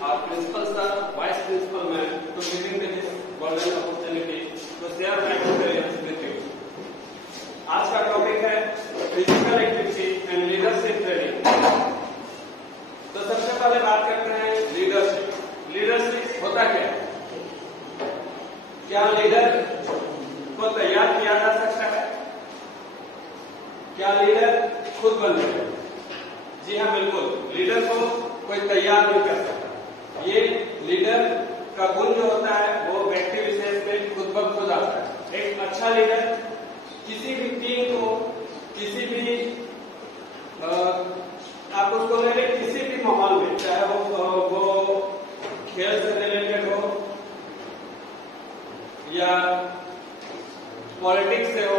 our principal sir, vice principal ma'am to giving me this golden opportunity to share my experience with you. आज का topic है physical activity and leadership training. तो सबसे पहले बात करते हैं लीडरशिप। लीडरशिप होता क्या है? क्या लीडर को तैयार किया जा सकता है? क्या लीडर खुद बन जाए? जी हाँ, बिल्कुल। लीडर को कोई तैयार नहीं कर सकता। ये लीडर का गुण जो होता है वो व्यक्ति विशेष में खुद ब खुद आता है। एक अच्छा लीडर किसी भी टीम को, किसी भी आप उसको ले लें, किसी भी माहौल में, चाहे वो खेल से रिलेटेड हो या पॉलिटिक्स से हो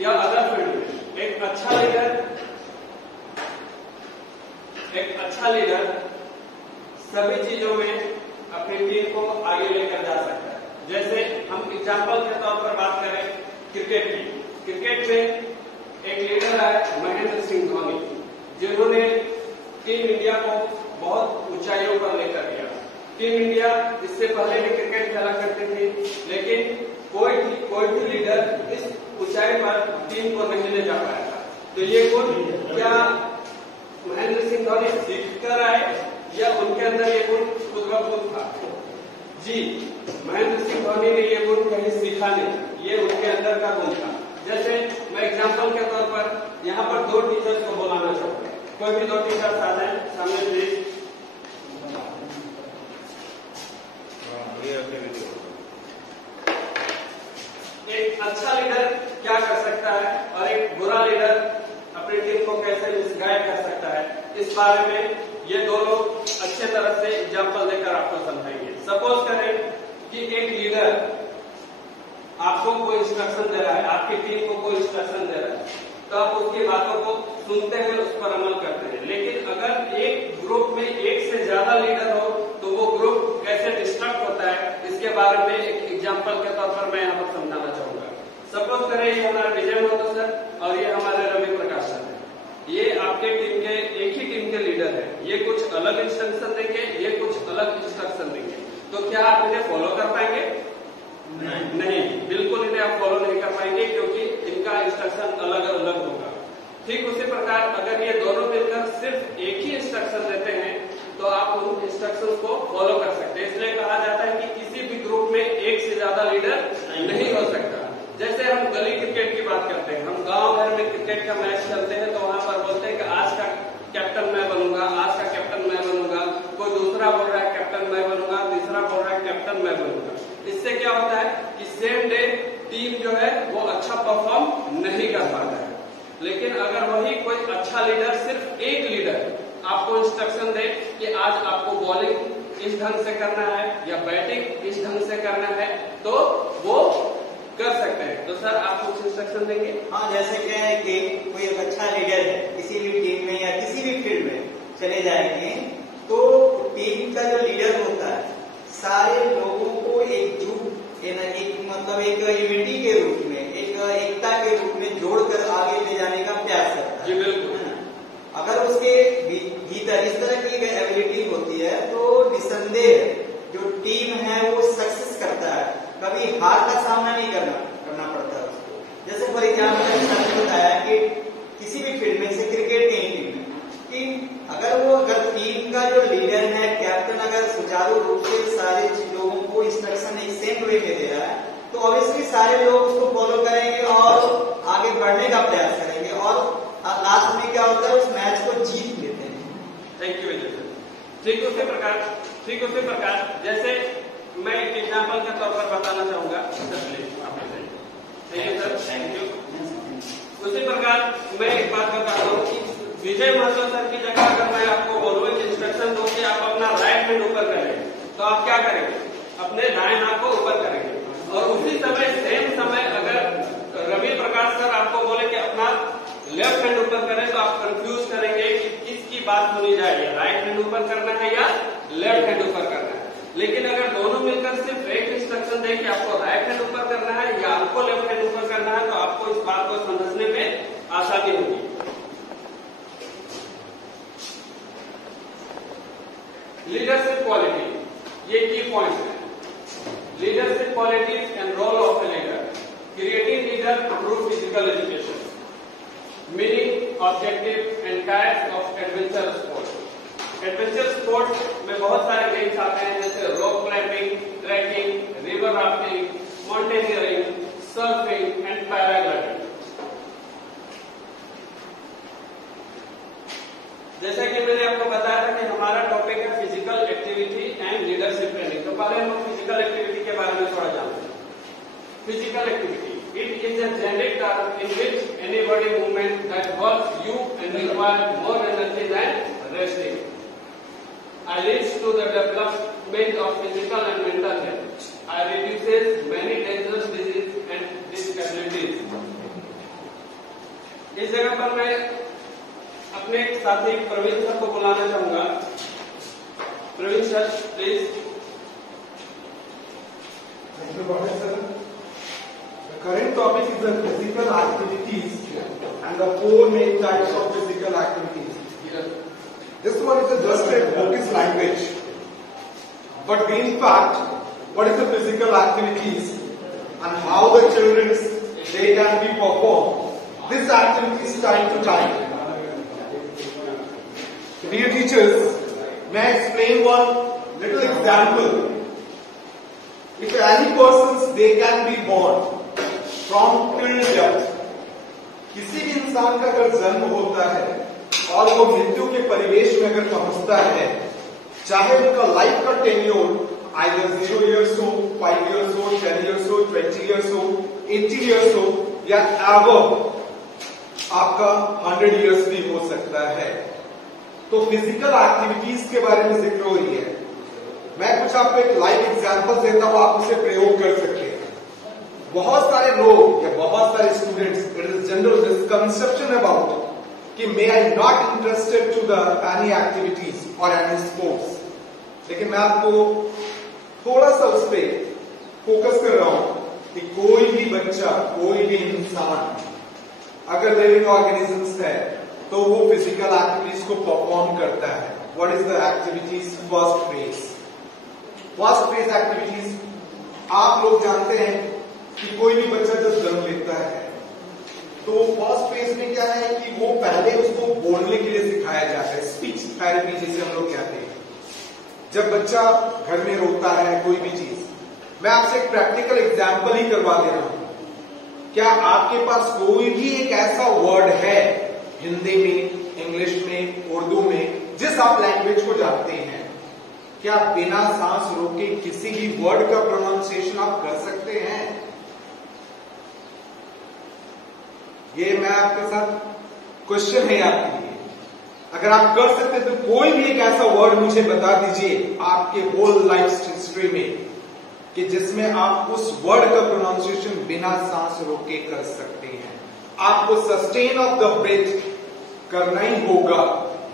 या अदर फील्ड में, एक अच्छा लीडर सभी चीजों में अपनी टीम को आगे लेकर जा सकता है। जैसे हम एग्जांपल के तौर पर बात करें क्रिकेट की। क्रिकेट में एक लीडर है महेंद्र सिंह धोनी, जिन्होंने टीम इंडिया को बहुत ऊंचाइयों पर लेकर गया। टीम इंडिया इससे पहले भी क्रिकेट खेला करती थी, लेकिन कोई भी लीडर इस ऊंचाई पर टीम को नहीं ले जा पाया था। तो ये गुण क्या महेंद्र सिंह धोनी सीख कर आए या उनके अंदर ये गुण खुद ब खुद था? जी, महेंद्र सिंह धोनी ने ये गुण कहीं सीखा नहीं, ये उनके अंदर का गुण था। जैसे मैं एग्जांपल के तौर पर यहाँ पर दो टीचर्स को बुलाना चाहूंगा। कोई भी दो टीचर्स आ जाए सामने प्लीज। एक अच्छा लीडर क्या कर सकता है और एक बुरा लीडर अपनी टीम को कैसे मिसगाइड कर सकता है, इस बारे में ये दो लोग अच्छे तरह से एग्जांपल देकर आपको समझाएंगे। सपोज करें कि एक लीडर आपको कोई इंस्ट्रक्शन दे रहा है, आपकी टीम को कोई इंस्ट्रक्शन दे रहा है, तो आप उसकी बातों को सुनते हैं, उस पर अमल करते हैं। लेकिन अगर एक ग्रुप में एक से ज्यादा लीडर हो तो वो ग्रुप कैसे डिस्ट्रक्ट होता है, इसके बारे में एक एग्जांपल के तौर पर मैं यहाँ पर समझाना चाहूंगा। सपोज करें ये हमारा विजय महतो सर और ये हमारे रवि प्रकाश सर है। ये आपके टीम के एक ही टीम के लीडर है। ये कुछ अलग इंस्ट्रक्शन देंगे, ये कुछ अलग इंस्ट्रक्शन देंगे। तो क्या आप इन्हें फॉलो कर पाएंगे? नहीं, बिल्कुल इन्हें आप फॉलो नहीं कर पाएंगे, क्योंकि इनका इंस्ट्रक्शन अलग अलग होगा। ठीक उसी प्रकार अगर ये दोनों मिलकर सिर्फ एक ही इंस्ट्रक्शन देते हैं तो आप उन इंस्ट्रक्शन को फॉलो कर सकते हैं। इसलिए कहा जाता है कि किसी भी ग्रुप में एक से ज्यादा लीडर नहीं हो सकता। जैसे हम गली क्रिकेट की बात करते हैं, हम गांव भर में क्रिकेट का मैच खेलते हैं तो वहां पर बोलते हैं कि आज का कैप्टन मैं बनूंगा, आज का कैप्टन मैं बनूंगा। कोई दूसरा बोल रहा है कैप्टन मैं बनूंगा, तीसरा बोल रहा है कैप्टन मैं बनूंगा। इससे क्या होता है कि सेम डे टीम जो है वो अच्छा परफॉर्म नहीं कर पाता है। लेकिन अगर वही कोई अच्छा लीडर, सिर्फ एक लीडर आपको इंस्ट्रक्शन दे कि आज आपको बॉलिंग इस ढंग से करना है या बैटिंग इस ढंग से करना है, तो वो कर सकते हैं। तो सर आप कुछ इंस्ट्रक्शन देंगे? हाँ, जैसे क्या है कि कोई एक अच्छा लीडर है, किसी भी टीम में या किसी भी फील्ड में चले जाएंगे तो टीम का जो लीडर होता है सारे लोगों को एकजुट, मतलब एक यूनिटी के रूप में, एक एकता के रूप में जोड़कर आगे ले जाने का प्रयास करता है। जी बिल्कुल। अगर उसके भीतर इस तरह की एबिलिटी होती है तो निसंदेह जो टीम है वो सक्सेस करता है, कभी हार का सामना नहीं करना पड़ता है उसको। जैसे फॉर एग्जाम्पल मैंने बताया कि किसी भी फील्ड में, जैसे क्रिकेट की टीम में, अगर टीम का जो लीडर है, कैप्टन, अगर सुचारू रूप से सारे लोगों को इंस्ट्रक्शन एक सेम वे में दे रहा है तो ऑब्वियसली सारे लोग उसको फॉलो करेंगे और आगे बढ़ने का प्रयास करेंगे और लास्ट में क्या होता है, उस मैच को जीत लेते हैं। Thank you Vijay sir. ठीक उसी प्रकार जैसे मैं एक एग्जाम्पल के तौर पर बताना चाहूंगा। सही है सर, थैंक यू। उसी प्रकार मैं एक बात बताता हूँ कि विजय महतो सर की जगह अगर मैं आपको बोलूँ इंस्ट्रक्शन दो कि आप अपना राइट हैंड ऊपर करेंगे, तो आप क्या करेंगे? अपने दाएं हाथ को ऊपर करेंगे। और उसी समय सेम समय अगर रवि प्रकाश सर आपको बोले कि अपना लेफ्ट हैंड ऊपर करें, तो आप कंफ्यूज करेंगे कि किसकी बात सुनी जाए, राइट हैंड ऊपर करना है या लेफ्ट हैंड ऊपर करना है। लेकिन अगर दोनों मिलकर सिर्फ एक इंस्ट्रक्शन दे कि आपको राइट हैंड ऊपर करना है या आपको लेफ्ट हैंड ऊपर करना है, तो आपको इस बात को समझने में आसानी होगी। लीडरशिप क्वालिटी, ये की पॉइंट है। Leadership qualities and role of a leader, creating leader through physical education, meaning, objective and types of adventure sports. Adventure sports में बहुत सारे गेम्स आते हैं, जैसे rock climbing, trekking, river rafting, mountaineering, surfing and paragliding. जैसा कि मैंने आपको बताया था कि हमारा टॉपिक है physical activity and leadership training. तो पहले हम फिजिकल एक्टिविटी के बारे में थोड़ा जानते हैं। Physical activity, it is a generic term in which any body movement that works you and require more energy than resting, and leads to the development of physical and mental health, and reduces many dangerous diseases and disabilities. इस जगह पर मैं अपने साथी Praveen sir को बुलाना चाहूंगा। Praveen sir please. Thank you, Bharat sir. The current topic is the physical activities and the four main types of physical activities. This one is just a bogus language. But in fact, what is the physical activities and how the children they can be performed? This activities time to time. Dear teachers, may I explain one little example? If any persons they can be born from till death, किसी भी इंसान का अगर जन्म होता है और वो मृत्यु के परिवेश में अगर पहुंचता है, चाहे उनका लाइफ का टेन्योर आइदर 0 years हो, 5 years हो, 10 years हो, 20 years हो, 80 years हो, या एवर आपका 100 years भी हो सकता है। तो फिजिकल एक्टिविटीज के बारे में जिक्र हो रही है। मैं कुछ आपको एक लाइव एग्जांपल देता हूं, आप उसे प्रयोग कर सकते हैं। बहुत सारे लोग या बहुत सारे students, it is general misconception about कि may I not interested to the any activities और एनी स्पोर्ट्स, लेकिन मैं आपको थोड़ा सा उस पर फोकस कर रहा हूं कि कोई भी बच्चा, कोई भी इंसान अगर लिविंग ऑर्गेनिजम्स है तो वो फिजिकल एक्टिविटीज को परफॉर्म करता है। What is the activities? First phase. First phase activities आप लोग जानते हैं कि कोई भी बच्चा जब जन्म लेता है तो फर्स्ट फेज में क्या है कि वो पहले उसको बोलने के लिए सिखाया जाता है, स्पीच थेरेपी जिसे हम लोग कहते हैं। जब बच्चा घर में रोता है कोई भी चीज, मैं आपसे एक प्रैक्टिकल एग्जाम्पल ही करवा दे रहा हूं। क्या आपके पास कोई भी एक ऐसा वर्ड है हिंदी में, इंग्लिश में, उर्दू में, जिस आप लैंग्वेज को जानते हैं, क्या बिना सांस रोके किसी भी वर्ड का प्रोनाउंसिएशन आप कर सकते हैं? ये मैं आपके साथ क्वेश्चन है आपके लिए। अगर आप कर सकते तो कोई भी एक ऐसा वर्ड मुझे बता दीजिए आपके होल लाइफ हिस्ट्री में कि जिसमें आप उस वर्ड का प्रोनाउंसिएशन बिना सांस रोके कर सकते हैं। आपको सस्टेन ऑफ द ब्रेथ करना ही होगा,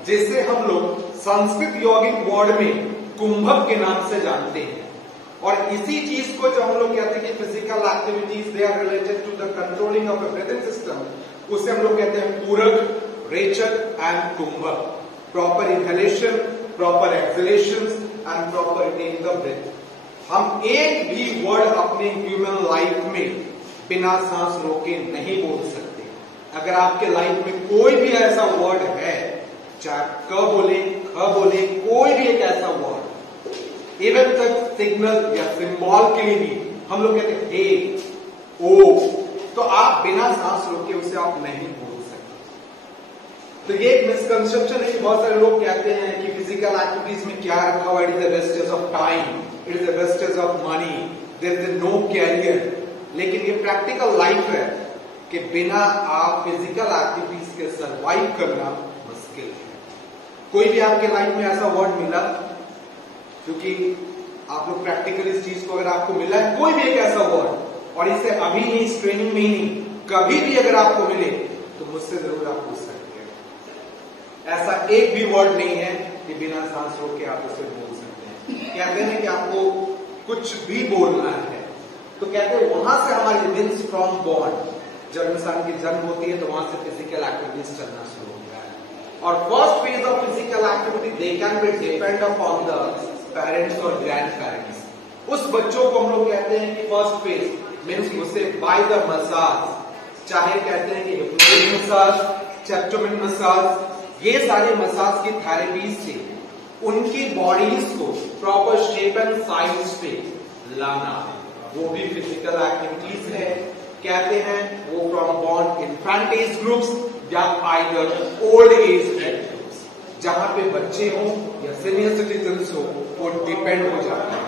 जिसे हम लोग संस्कृत यौगिक वर्ड में कुंभक के नाम से जानते हैं। और इसी चीज को जब हम लोग कहते हैं कि physical activities they are related to the controlling of the breathing system, उसे हम लोग कहते हैं पूरक, रेचक एंड कुंभक। Proper inhalation, proper exhalation and proper retaining the breath. हम एक भी वर्ड अपने ह्यूमन लाइफ में बिना सांस रोके नहीं बोल सकते। अगर आपके लाइफ में कोई भी ऐसा वर्ड है, चाहे क बोले, ख बोले, कोई भी एक ऐसा वर्ड, इवन तक सिग्नल या सिंबल के लिए भी हम लोग कहते हैं हे, ओ, तो आप बिना सांस रोके उसे आप नहीं बोल सकते। तो ये एक मिसकंसेप्शन है कि बहुत सारे लोग कहते हैं कि फिजिकल एक्टिविटीज में क्या रखा हुआ, it is the wastage of time, it is the wastage of money, there is no career. लेकिन ये प्रैक्टिकल लाइफ है कि बिना आप फिजिकल एक्टिविटीज के सर्वाइव करना मुश्किल है। कोई भी आपके लाइफ में ऐसा वर्ड मिला, क्योंकि आप लोग प्रैक्टिकल इस चीज को अगर आपको मिला है कोई भी एक ऐसा वर्ड, और इसे अभी नहीं, इस ट्रेनिंग में ही नहीं, कभी भी अगर आपको मिले तो मुझसे जरूर आप पूछ सकते हैं। ऐसा एक भी वर्ड नहीं है कि बिना सांस रोक के आप उसे बोल सकते हैं। कहते हैं कि आपको कुछ भी बोलना है तो कहते हैं वहां से हमारी मीन्स फ्रॉम बॉर्न, जब इंसान की जन्म होती है तो वहां से फिजिकल एक्टिविटीज चलना शुरू होता है। और first phase of physical activity they can B depend upon the parents और ग्रैंड पेरेंट्स। उस बच्चों को हम लोग कहते हैं कि फर्स्ट फेज मीन्स उसे बाय द मसाज, चाहे कहते हैं कि हिप्नोटिक मसाज, चैप्टोमेंट मसाज, ये सारे मसाज की थेरेपीज से उनकी बॉडीज को प्रॉपर शेप एंड साइज पे लाना, वो भी फिजिकल एक्टिविटीज है। कहते हैं वो from born infant age groups या आइदर ओल्ड एज ग्रुप्स, जहां पे बच्चे हो या सीनियर सिटीजन्स हो, वो डिपेंड हो जाता है।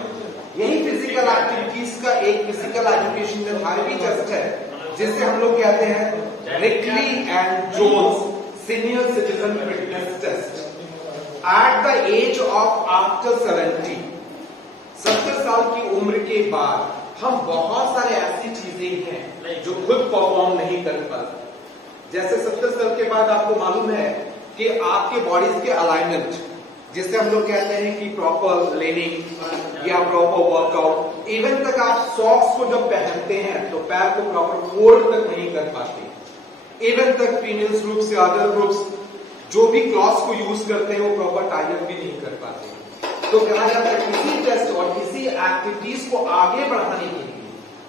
यही फिजिकल एक्टिविटीज का एक फिजिकल एजुकेशन में थेरेपी टेस्ट है, जिसे हम लोग कहते हैं Rikli and Jones senior citizen fitness test. At the age of after 70 साल की उम्र के बाद हम बहुत सारे ऐसी चीजें हैं जो खुद परफॉर्म नहीं कर पाते। जैसे 70 साल के बाद आपको मालूम है कि आपके बॉडीज के अलाइनमेंट, जिसे हम लोग कहते हैं कि प्रॉपर लेनिंग या प्रॉपर वर्कआउट, इवन तक आप सॉक्स को जब पहनते हैं तो पैर को प्रॉपर फोल्ड तक नहीं कर पाते। इवन तक फीमेल्स ग्रुप्स या अदर ग्रुप्स जो भी क्लॉथ्स को यूज करते हैं वो प्रॉपर टाई अप भी नहीं कर पाते। तो कहा जाता है किसी टेस्ट और किसी एक्टिविटीज को आगे बढ़ाने के लिए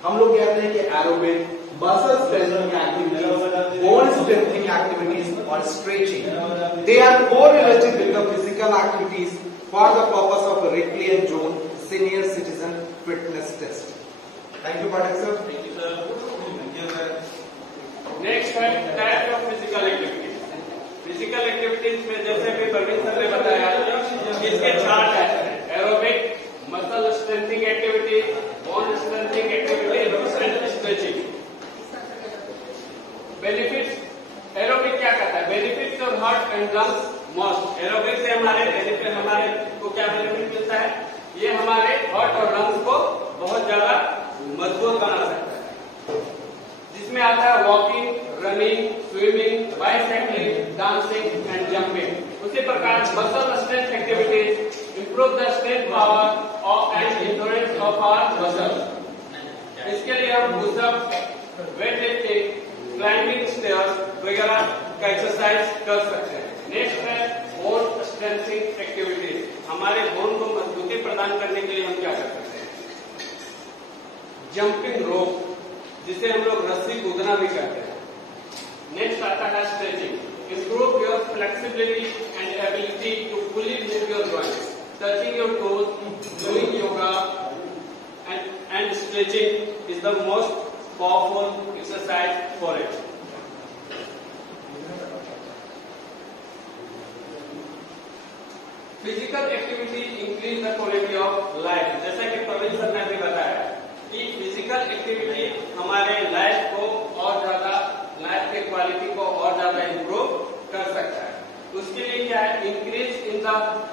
हम लोग कहते हैं कि aerobic, muscle stretching activities, bone strengthening activities और stretching, they are correlated with the physical activities for the purpose of Rikli and Jones senior citizen fitness test. Thank you Pathak sir. Thank you sir. Next है type of physical activities. Physical activities में जैसे भी Praveen sir ने बताया इसके 4 type है: aerobic, muscle strengthening activity, bone strengthening activity and stretching. Benefits, aerobic क्या करता है? Benefits of heart and lungs most. Aerobic से हमारे बेनिफिट, हमारे को क्या बेनिफिट मिलता है? ये हमारे हार्ट और लंग्स को बहुत ज्यादा मजबूत बना सकता है, जिसमें आता है walking, running, swimming, bicycling, dancing and jumping. उसी प्रकार muscle strength activities improve the strength power of and endurance of our muscles. इसके लिए हम pushup, weight lifting, climbing stairs वगैरह का एक्सरसाइज कर सकते हैं। नेक्स्ट है बोन स्ट्रेंथिंग एक्टिविटीज। हमारे बोन को मजबूती प्रदान करने के लिए हम क्या कर सकते हैं? जंपिंग रोप, जिसे हम लोग रस्सी कूदना भी करते हैं। नेक्स्ट आता है stretching. Improve your flexibility and ability to fully move your joints, touching your toes, doing yoga, and stretching is the most powerful exercise for it. Physical activity increase the quality of life. जैसा कि Praveen sir ने भी बताया कि physical activity हमारे life को और ज्यादा, लाइफ के क्वालिटी को और ज्यादा इंप्रूव कर सकता है। उसके लिए क्या है? Increase in the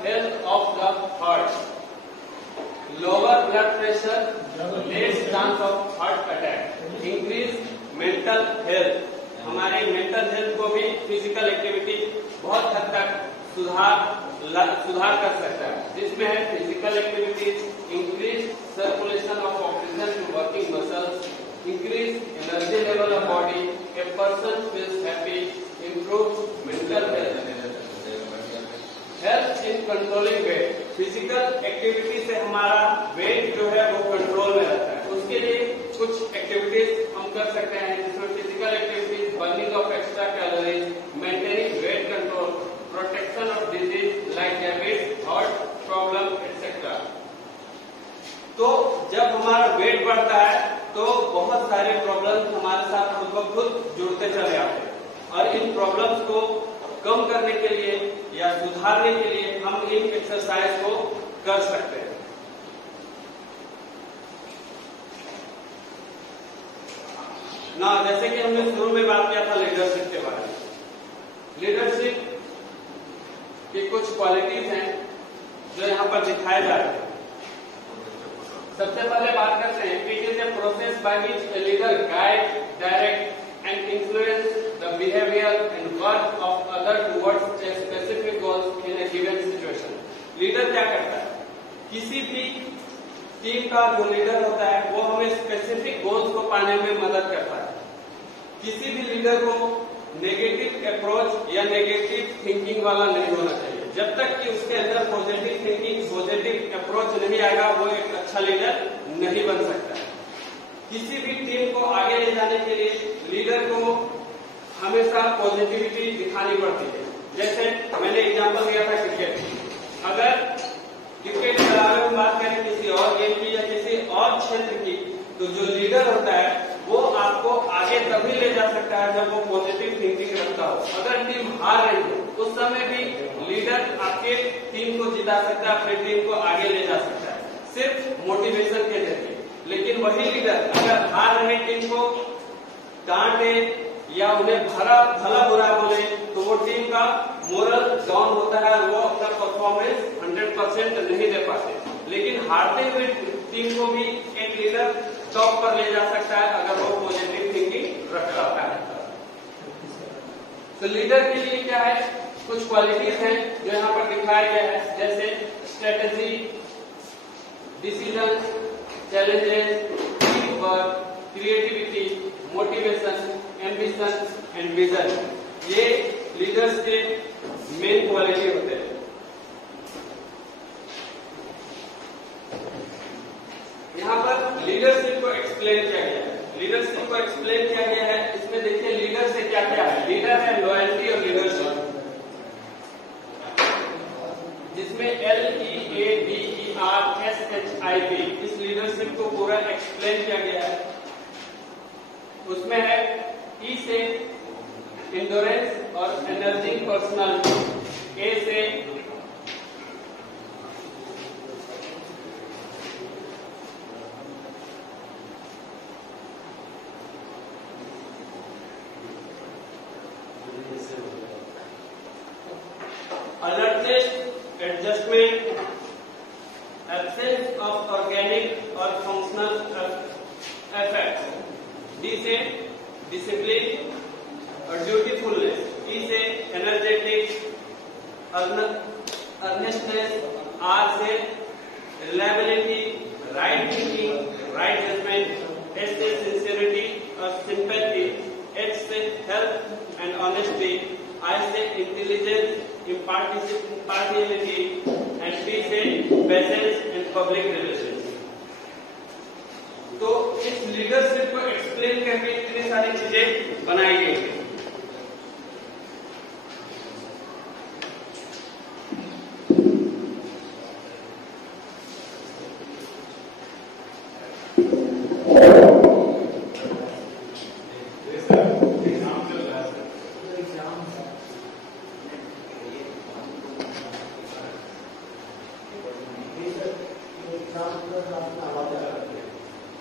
health of the heart, lower blood pressure, less chance of heart attack, increase mental health. हमारे मेंटल हेल्थ को भी फिजिकल एक्टिविटी बहुत हद तक सुधार कर सकता है, जिसमें है physical activities increase circulation of oxygen to working muscles, increase energy level of body, a person feels happy, improves mental health, helps in controlling weight. Physical activity से हमारा वेट जो है वो कंट्रोल में रहता है। उसके लिए कुछ एक्टिविटीज हम कर सकते हैं, जिसमें physical activities burning of extra calories, maintaining weight control, protection of disease like diabetes, heart problem etcetera. तो जब हमारा वेट बढ़ता है तो बहुत सारे प्रॉब्लम्स हमारे साथ खुद ब खुद जुड़ते चले आते हैं, और इन प्रॉब्लम्स को कम करने के लिए या सुधारने के लिए हम इन एक्सरसाइज को कर सकते हैं। ना जैसे कि हमने शुरू में बात किया था लीडरशिप के बारे में। लीडरशिप की कुछ क्वालिटीज हैं जो यहाँ पर दिखाए जा रहे हैं। सबसे पहले बात करते हैं, it is a process by which a leader guide, direct and influence the behaviour and work of other towards a specific goals in A given situation. Leader क्या करता है? किसी भी टीम का जो लीडर होता है वो हमें स्पेसिफिक गोल्स को पाने में मदद करता है। किसी भी लीडर को नेगेटिव अप्रोच या नेगेटिव थिंकिंग वाला नहीं होना चाहिए। जब तक कि उसके अंदर पॉजिटिव थिंकिंग, पॉजिटिव अप्रोच नहीं आएगा, वो एक अच्छा लीडर नहीं बन सकता है। किसी भी टीम को आगे ले जाने के लिए लीडर को हमेशा पॉजिटिविटी दिखानी पड़ती है। जैसे मैंने एग्जांपल दिया था क्रिकेट की। अगर क्रिकेट के अलावा हम बात करें किसी और गेम की या किसी और क्षेत्र की, तो जो लीडर होता है वो आपको आगे तभी ले जा सकता है जब वो पॉजिटिव थिंकिंग रखता हो। अगर टीम हार रही हो उस समय भी लीडर आपके टीम को जिता सकता है, अपनी टीम को आगे ले जा सकता है सिर्फ मोटिवेशन के जरिए। लेकिन वही लीडर अगर हार रहे टीम को डांटे या उन्हें भला बुरा बोले तो वो टीम का मोरल डाउन होता है, वो अपना परफॉर्मेंस 100% नहीं दे पाते। लेकिन हारते हुए टीम को भी एक लीडर टॉप पर ले जा सकता है अगर वो पॉजिटिव थिंकिंग रखता है। तो लीडर के लिए क्या है, कुछ क्वालिटीज हैं जो यहाँ पर दिखाया गया है, जैसे strategy, decision, challenges, teamwork, creativity, motivation, ambition and vision, ये लीडर्स के मेन क्वालिटी होते हैं। यहाँ पर लीडरशिप को एक्सप्लेन किया गया है। लीडरशिप को एक्सप्लेन किया गया है, इसमें देखिए लीडर से क्या क्या है। लीडर है लॉयल्टी और लीडरशिप, जिसमें LEADERSHIP इस लीडरशिप को पूरा एक्सप्लेन किया गया है। उसमें है E से इंडोरेंस और एनर्जी पर्सनालिटी, A से alertness, adjustment, absence of organic or functional effects, D से discipline और dutifulness, E से energetic, earnestness, R से reliability, right thinking, right judgment, S से sincerity और sympathy, H से health and honesty, I से intelligence, impartiality and P से presence and public relations। तो इस लीडरशिप को एक्सप्लेन करके इतनी सारी चीजें बनाई गई है।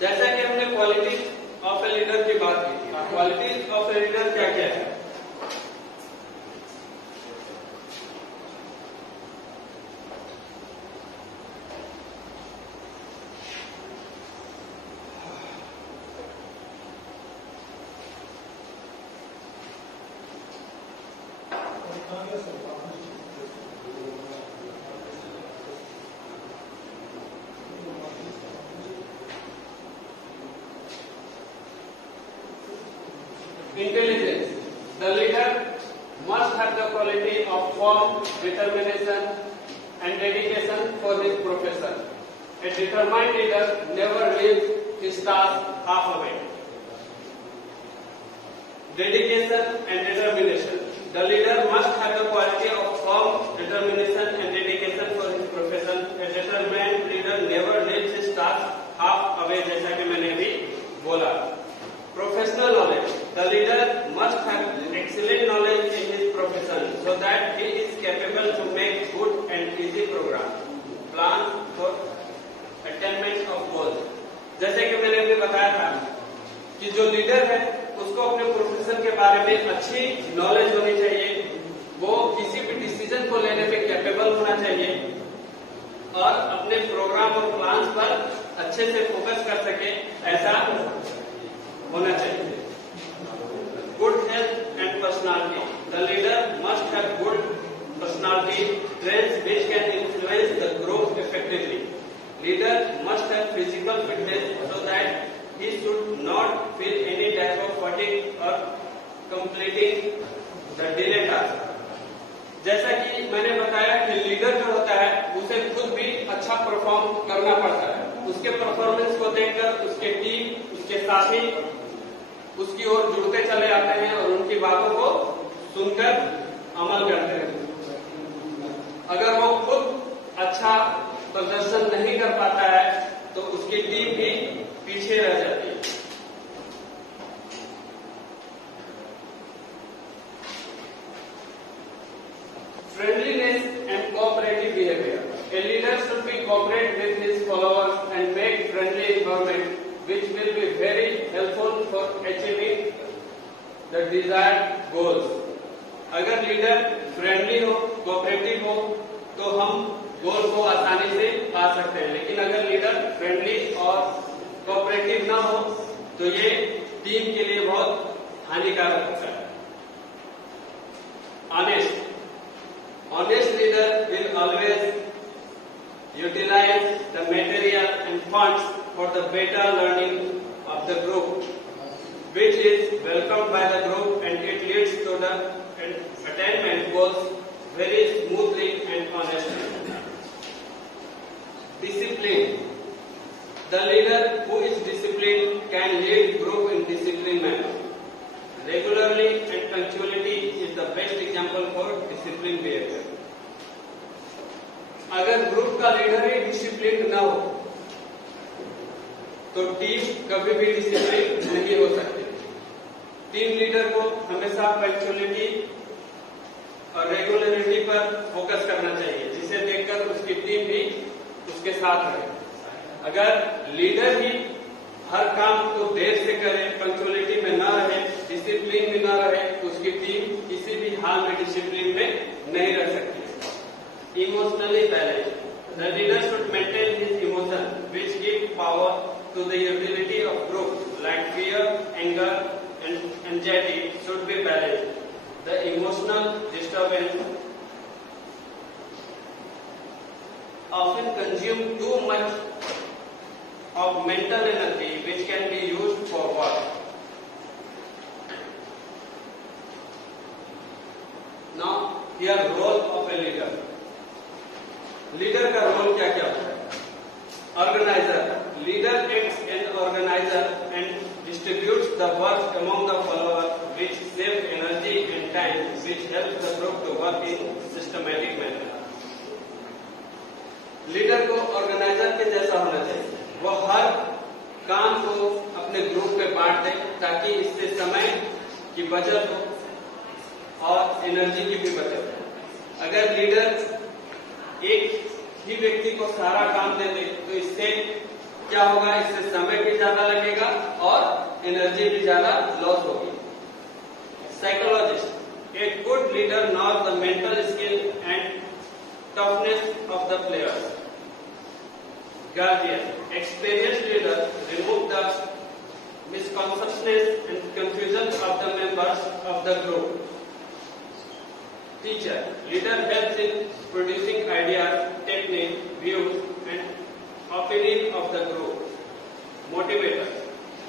जैसा कि हमने क्वालिटीज ऑफ ए लीडर की बात की थी, क्वालिटीज ऑफ ए लीडर क्या क्या है? Intelligence. The leader must have the quality of firm determination and dedication for his profession. A determined leader never leaves his task halfway. Dedication and determination. The leader must have the quality of firm determination and dedication for his profession. A determined leader never leaves his task halfway, जैसा कि मैंने अभी बोला। Professional knowledge. The leader must have excellent knowledge in his profession so that he is capable to make good and easy program, plans for attainment of goals. जैसे कि मैंने अभी बताया था कि जो लीडर है उसको अपने प्रोफेशन के बारे में अच्छी नॉलेज होनी चाहिए, वो किसी भी डिसीजन को लेने में कैपेबल होना चाहिए और अपने प्रोग्राम और प्लान्स पर अच्छे से फोकस कर सके, ऐसा होना चाहिए। Good health and personality. The leader must have good personality traits which can influence the growth effectively. Leader must have physical fitness so that he should not feel any type of fatigue or completing the delay task. जैसा कि मैंने बताया कि leader जो होता है उसे खुद भी अच्छा परफॉर्म करना पड़ता है। उसके परफॉर्मेंस को देखकर उसके टीम, उसके साथी उसकी ओर जुड़ते चले आते हैं और उनकी बातों को सुनकर अमल करते हैं। अगर वो खुद अच्छा प्रदर्शन नहीं कर पाता है तो उसकी टीम भी पीछे रह जाती है। Friendliness and cooperative behavior. A leader should be cooperate with his followers and make friendly environment, which will be very helpful for achieving the desired goals. अगर लीडर फ्रेंडली हो, कोऑपरेटिव हो, तो हम गोल को आसानी से पा सकते हैं। लेकिन अगर लीडर फ्रेंडली और कोऑपरेटिव ना हो, तो ये टीम के लिए बहुत हानिकारक होता है। Honest Honest leader will always utilize the material and funds for the better learning of the group, which is welcomed by the group, and it leads to the attainment goals very smoothly and honestly. Discipline. The leader who is disciplined can lead group in disciplined manner. Regularly and punctuality is the best example for disciplined behavior. अगर group का leader ही discipline ना हो तो team कभी भी discipline नहीं हो सकती। टीम लीडर को हमेशा पंक्चुअलिटी और रेगुलरिटी पर फोकस करना चाहिए, जिसे देखकर उसकी टीम भी उसके साथ रहे। अगर लीडर ही हर काम को देर से करे, पंक्चुअलिटी में ना रहे, डिसिप्लिन में ना रहे, तो उसकी टीम किसी भी हाल में डिसिप्लिन में नहीं रह सकती। Emotionally balanced. The leader should maintain his emotion, which give power to the utility of group, like fear, anger, and anxiety should be balanced. The emotional disturbance often consume too much of mental energy, which can be used for work. Now, here role of a leader. Leader का role क्या क्या होता है? Organiser. Leader acts an organiser and distributes the work among the follower, which save energy and time, which helps the group to work in systematic manner. Leader को organiser के जैसा होना चाहिए। वो हर काम को अपने ग्रुप में बांट दे ताकि इससे समय की बचत हो और एनर्जी की भी बचत हो। अगर लीडर एक ही व्यक्ति को सारा काम दे दे तो इससे क्या होगा? इससे समय भी ज्यादा लगेगा और एनर्जी भी ज्यादा लॉस होगी। Psychologist. A good leader not the mental skill and toughness of the players. Guardian. Experienced leader remove the misconceptions and confusion of the members of the group. Teacher. Leader helps in producing ideas, techniques, views, and opinion of the group. Motivator.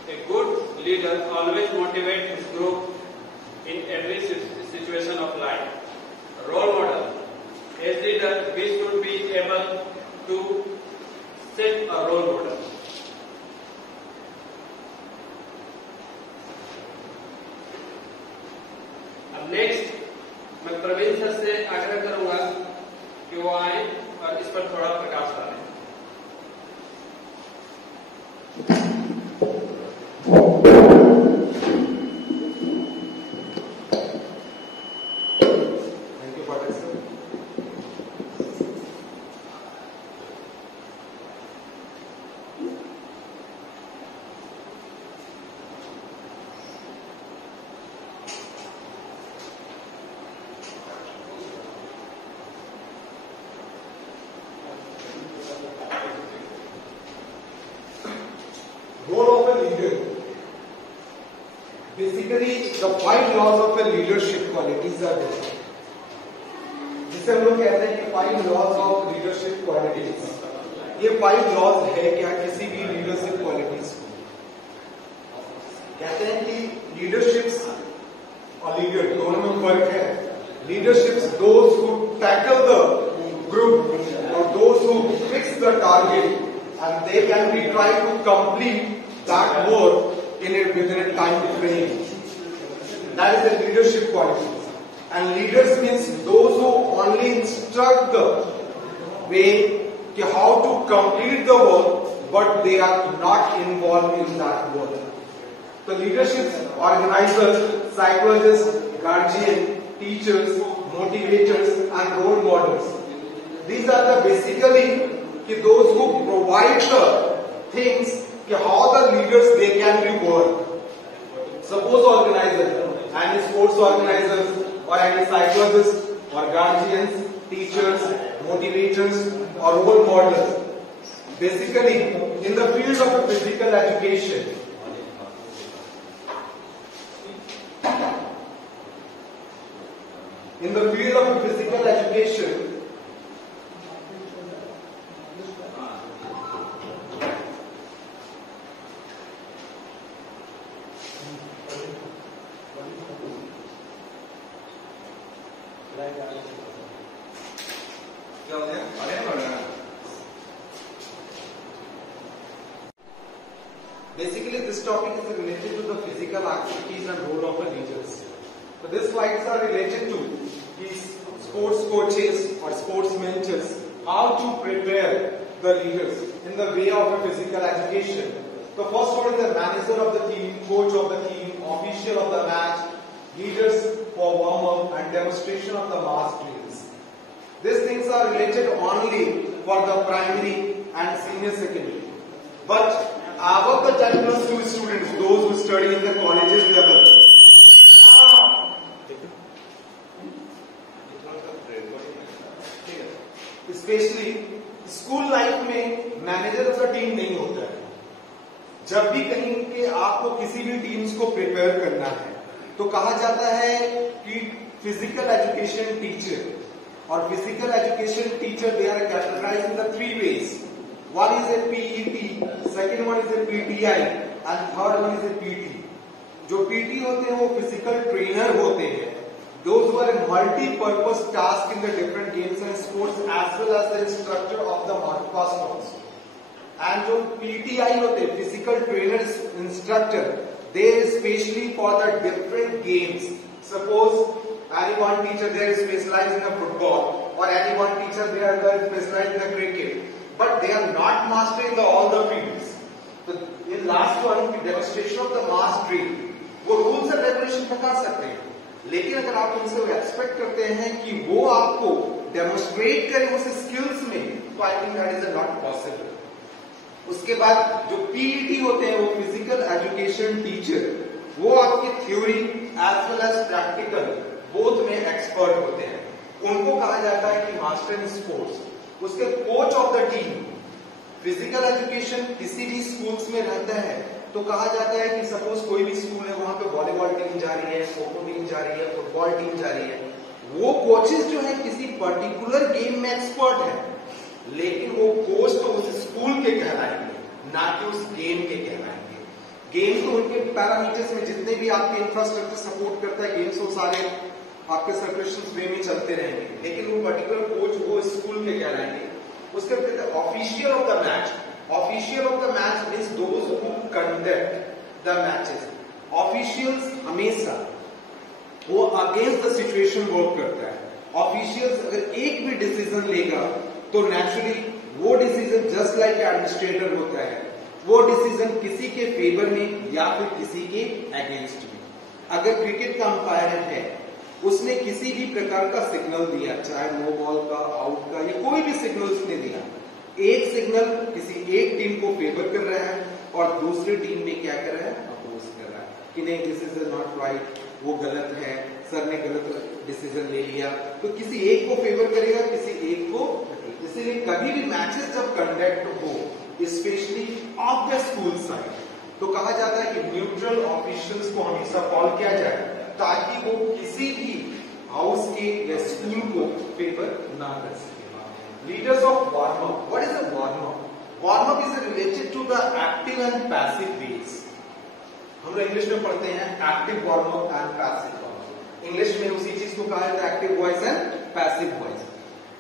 A good leader always motivates his group in every situation of life. Role model. As leader, we should be able to set a role model. अब next मैं Praveen sir से आग्रह करूंगा कि वो आए और इस पर थोड़ा प्रकाश डालें। Thank you Pathak sir. Role of a leader. Basically, the 5 laws of a leadership qualities are there. जिसे हम लोग कहते हैं कि 5 laws of leadership qualities. ये 5 laws है क्या किसी भी leadership qualities को? कहते हैं कि leaderships लीडर, दोनों में फर्क है। Leadership those who tackle the group और those who fix the target and they can be try to complete that work within a time frame. That is the leadership quality. And leaders means those who only instruct the way how to complete the work, but they are not involved in that work. So leadership organizers, psychologists, guardians, teachers, motivators and role models. These are the basically those who provide the things how the leaders they can be work. Suppose organizers, any sports organizers or any psychologists or guardians, teachers, motivators or role models. Basically in the field of physical education, Basically, this topic is related to the physical activities and role of the leaders. So these slides are related to these sports coaches or sports mentors, how to prepare the leaders in the way of a physical education. The first one is the manager of the team, coach of the team, official of the match, leaders for warm-up and demonstration of the mass drills. These things are related only for the primary and senior secondary. But above the 10+2 students, those who study in the colleges level, specially school life में manager of the team नहीं होता है. जब भी कहीं के आपको किसी भी टीम्स को प्रिपेयर करना है तो कहा जाता है कि फिजिकल एजुकेशन टीचर, और physical education teacher they are categorised in the 3 ways. One is a PET, second one is a PTI and third one is a PT. जो PT होते हैं वो फिजिकल ट्रेनर होते हैं. Those who are a multi-purpose task in the different games and sports as well as the instructor of the martial arts. And जो PTI होते हैं, physical trainers, instructor, they especially for the different games. Suppose any one teacher they are specialized in the football, or any one teacher they are specialized in the cricket, but they are not mastering all the fields. So in last one, demonstration of the mass drill, वो rules and regulations बता सकते हैं. लेकिन अगर आप उनसे expect करते हैं कि वो आपको डेमोन्स्ट्रेट करें उस स्किल्स में, तो I think that is not possible. उसके बाद जो पीईटी होते हैं वो फिजिकल एजुकेशन टीचर, वो आपकी theory as well as practical both में एक्सपर्ट होते हैं. उनको कहा जाता है कि मास्टर इन स्पोर्ट्स. उसके coach of the team, physical education किसी भी स्कूल्स में रहता है तो कहा जाता है कि सपोज कोई भी स्कूल है, वहां पे वॉलीबॉल टीम जा रही है, खो खो टीम जा रही है, फुटबॉल टीम जा रही है, वो कोचेस जो है किसी पर्टिकुलर गेम में एक्सपर्ट है, लेकिन वो कोच तो उस स्कूल के कहलाएंगे, ना कि उस गेम के कहलाएंगे. गेम तो उनके पैरामीटर्स में जितने भी आपके इंफ्रास्ट्रक्चर सपोर्ट करता है, गेम्स वो सारे आपके सर्कुलेशन वे में चलते रहेंगे, लेकिन वो पर्टिकुलर कोच वो स्कूल के कहलाएंगे. उसके बाद official of the match. Official of the match means those who conduct the matches. Officials हमेशा वो अगेंस्ट द सिचुएशन वर्क करता है. ऑफिशियल्स अगर एक भी डिसीजन लेगा तो नेचुरली वो डिसीजन जस्ट लाइक एडमिनिस्ट्रेटर होता है, वो डिसीजन किसी के फेवर में या फिर किसी के अगेंस्ट में. अगर क्रिकेट का अंपायर है, उसने किसी भी प्रकार का सिग्नल दिया, चाहे नो बॉल का, आउट का, या कोई भी सिग्नल उसने दिया, एक सिग्नल किसी एक टीम को फेवर कर रहा है और दूसरी टीम में क्या कर रहा है, अपोज कर रहा है कि नहीं दिस इज नॉट राइट, वो गलत है, सर ने गलत डिसीजन ले लिया, तो किसी एक को फेवर करेगा, किसी एक को. इसीलिए कभी भी मैचेस जब कंडक्ट हो, specially of the school side, तो कहा जाता है कि न्यूट्रल ऑफिशियल्स को हमेशा कॉल किया जाए ताकि वो किसी भी हाउस के या स्कूल को फेवर ना कर सके. Leaders of warm-up. What is a warm-up? Warm-up is related to the active and passive ways. हम लोग इंग्लिश में पढ़ते हैं active warm up and passive warm up. English में उसी चीज को कहा जाता है active voice and passive voice.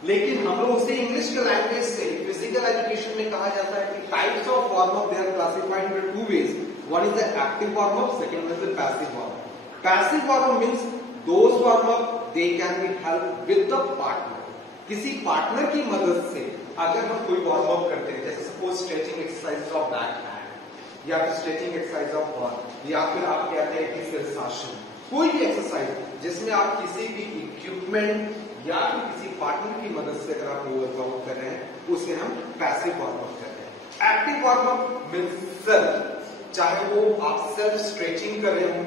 लेकिन हम लोग उसे इंग्लिश के लैंग्वेज से फिजिकल एजुकेशन में कहा जाता है कि types of warm up they are classified in two ways. One is the active warm up, second one is the passive warm up. Passive warm up means those warm up they can be help with the partner. किसी partner की मदद से अगर हम कोई warm up करते हैं, जैसे suppose stretching exercise of back hand या फिर स्ट्रेचिंग एक्सरसाइज ऑफ बॉडी या फिर आप कहते हैं कि शीर्षासन, कोई भी एक्सरसाइज जिसमें आप किसी भी इक्विपमेंट या फिर किसी पार्टनर की मदद से अगर आप वर्कआउट कर रहे हैं उसे हम पैसिव वार्म अप कर रहे हैं। Active warm up means self, चाहे वो आप सेल्फ स्ट्रेचिंग कर रहे हो,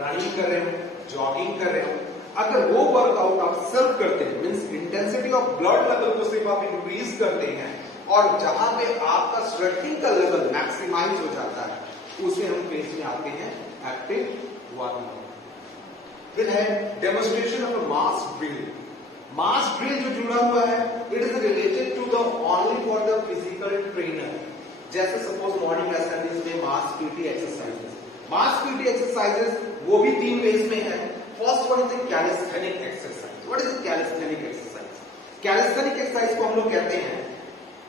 रनिंग कर रहे हो, जॉगिंग कर रहे हो, अगर वो वर्कआउट आप सेल्फ करते हैं means intensity of blood level को सिर्फ आप इंक्रीज करते हैं और जहां पे आपका स्वेटिंग का लेवल मैक्सिमाइज हो जाता है उसे हम फेज में आते हैं एक्टिव वार्म अप। फिर है demonstration of a mass drill. Mass drill जो जुड़ा हुआ है it is related to the only for the physical trainer. जैसे सपोज मॉर्निंग असेंबलीज में mass PT exercises, mass PT exercises वो भी 3 वेज में है। First one is calisthenic exercise. What is calisthenic exercise? Calisthenic exercise को हम लोग कहते हैं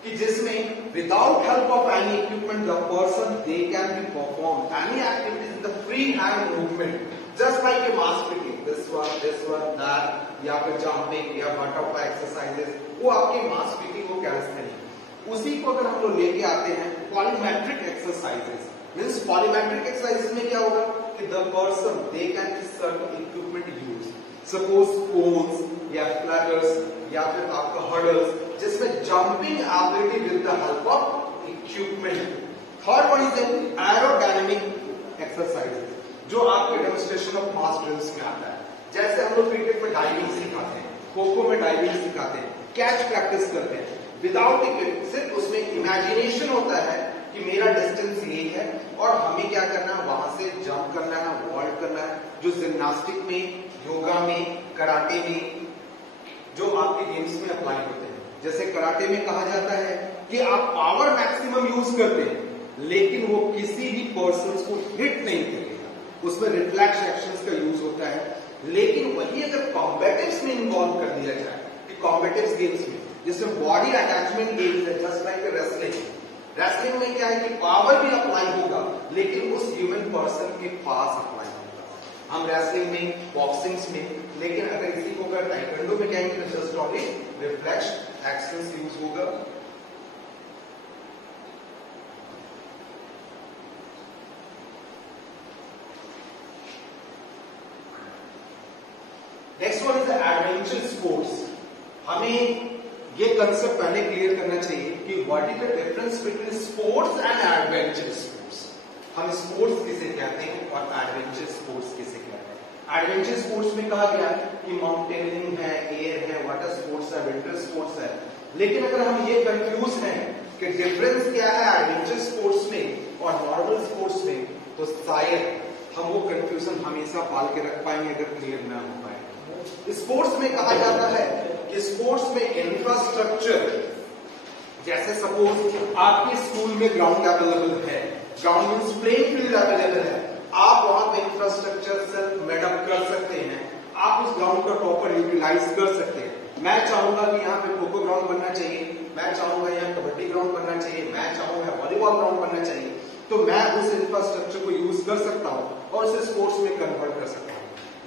कि जिसमें without help of any equipment the person they can be perform any activities in the free hand movement just like a mass PT, this one that, या फिर jumping या बटरफ्लाई एक्सरसाइजेस, वो आपके मास पीटी को कैलिस्थेनिक। उसी को अगर हम लोग लेके आते हैं plyometric exercises means plyometric exercises में क्या होगा कि the person they can be certain equipment use, suppose cones या फ्लैटर्स या फिर आपका हर्डल्स, जिसमें jumping ability with the help of equipment. Third one is aerodynamic exercises जो आपके डेमोन्स्ट्रेशन ऑफ मास ड्रिल्स में आता है। जैसे हम लोग क्रिकेट में डाइविंग सिखाते हैं, खो-खो में डाइविंग सिखाते हैं, कैच प्रैक्टिस करते हैं विदाउट इक्विपमेंट, सिर्फ उसमें इमेजिनेशन होता है कि मेरा डिस्टेंस ये है और हमें क्या करना है, वहां से जंप करना है, वॉल्ट करना है, जो जिम्नास्टिक में, योगा में, कराटे में, जो आपके गेम्स में अप्लाई होते हैं। जैसे कराटे में कहा जाता है कि आप पावर मैक्सिमम यूज करते हैं लेकिन वो किसी भी पर्सन को हिट नहीं करेगा, उसमें रिफ्लेक्स एक्शंस का यूज होता है। लेकिन वही अगर कॉम्बेटिव्स में इन्वॉल्व कर दिया जाए कि कॉम्बेटिव्स गेम्स में जिसमें बॉडी अटैचमेंट गेम्स है, जस्ट लाइक रेसलिंग, रेसलिंग में क्या है कि पावर भी अप्लाई होगा लेकिन उस ह्यूमन पर्सन के पास अप्लाई होगा। हम रेसलिंग में, बॉक्सिंग में, लेकिन अगर इसी को अगर ताइक्वांडो में कहेंगे तो just only reflex actions use होगा। Next one is adventure sports. हमें ये कंसेप्ट पहले क्लियर करना चाहिए कि what is the difference between sports and adventure sports. हम स्पोर्ट्स किसे कहते हैं और एडवेंचर स्पोर्ट्स किसे कहते हैं। एडवेंचर स्पोर्ट्स में कहा गया कि माउंटेनियरिंग है, एयर है, वाटर स्पोर्ट्स है, विंटर स्पोर्ट्स है। लेकिन अगर हम ये कंफ्यूज हैं कि डिफरेंस क्या है एडवेंचर स्पोर्ट्स में और नॉर्मल स्पोर्ट्स में, तो शायद हम वो कंफ्यूजन हमेशा पाल के रख पाएंगे अगर क्लियर ना हो पाए। स्पोर्ट्स में कहा जाता है कि स्पोर्ट्स में इंफ्रास्ट्रक्चर, जैसे सपोज आपके स्कूल में ग्राउंड अवेलेबल है, ground means playing field available है, आप वहां पे इंफ्रास्ट्रक्चर सेल्फ मेडअप कर सकते हैं, आप उस ग्राउंड का प्रॉपर यूटिलाइज कर सकते हैं। मैं चाहूंगा कि यहाँ पे खो-खो ग्राउंड बनना चाहिए, मैं चाहूंगा यहाँ कबड्डी ग्राउंड बनना चाहिए, मैं चाहूंगा वॉलीबॉल ग्राउंड बनना चाहिए, तो मैं उस इंफ्रास्ट्रक्चर को यूज कर सकता हूँ और उसे स्पोर्ट्स में कन्वर्ट कर सकता हूँ।